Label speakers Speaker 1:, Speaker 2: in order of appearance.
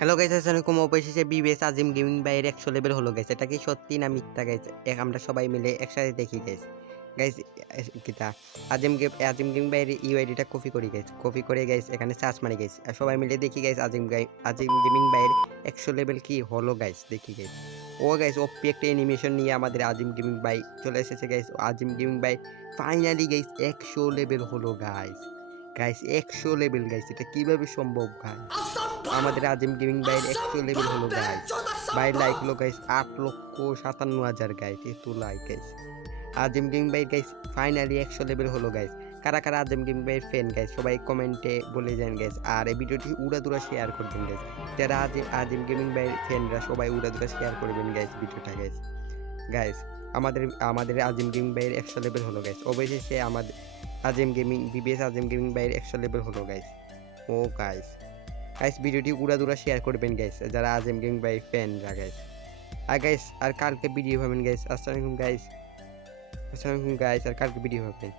Speaker 1: Hello guys আসসালামাইকুম অবশেষে BBS Azim gaming বাইয়ের একশো লেভেল হলো গেছে এটা কি সত্যি না মিথ্যা এক আমরা সবাই মিলে একসাথে দেখি গাইস গাইস কিতা? আজিম গেম আজিম গেমিং বাইয়ের ইউআইডিটা কপি করি গাইস কপি করে গাইস এখানে সার্চ মারি গাইস সবাই মিলে দেখি গাইস আজিম গাই আজিম গেমিং বাইয়ের একশো লেভেল কি হলো গাইস দেখি গাইস ও গাইস ওপি একটা অ্যানিমেশন নিয়ে আমাদের আজিম গেমিং বাই চলে এসেছে guys Azim gaming Bhai finally guys একশো লেভেল হলো গাইস গাইস একশো লেভেল গাইস এটা কীভাবে সম্ভব গাইস আমাদের আজিম গেমিং বাইর একশো লেভেল হলো গাইস বাইর লাইক হলো গাইস আট লক্ষ সাতান্ন হাজার গাইস এত লাইক গাইস আজিম গেমিং বাইর গাইস ফাইনালি একশো লেভেল হলো গাইস কারা কারা আজিম গেমিং বাইর ফ্যান গাইস সবাই কমেন্টে বলে যান গাইস আর এই ভিডিওটি উড়াদুরা শেয়ার করবেন গাইস যারা আজিম আজিম গেমিং বাইর ফ্যানরা সবাই উড়াদুরা শেয়ার করবেন গাইস ভিডিওটা গাইস গাইস আমাদের আমাদের আজিম গেমিং বাইয়ের একশো লেভেল হলো গাইস অবশেষে আমাদের Azim gaming BBS Azim gaming বাইয়ের একশো লেভেল হলো গাইস ও গাইস গাইস ভিডিওটি উড়াদুরা শেয়ার করবেন গাইস যারা আজম গেমিং বাই ফ্যানরা গাইস আর গাইস আর কালকে ভিডিও পাবেন গাইস আসসালামু আলাইকুম গাইস আসসালামু আলাইকুম গাইস আর কালকে ভিডিও পাবেন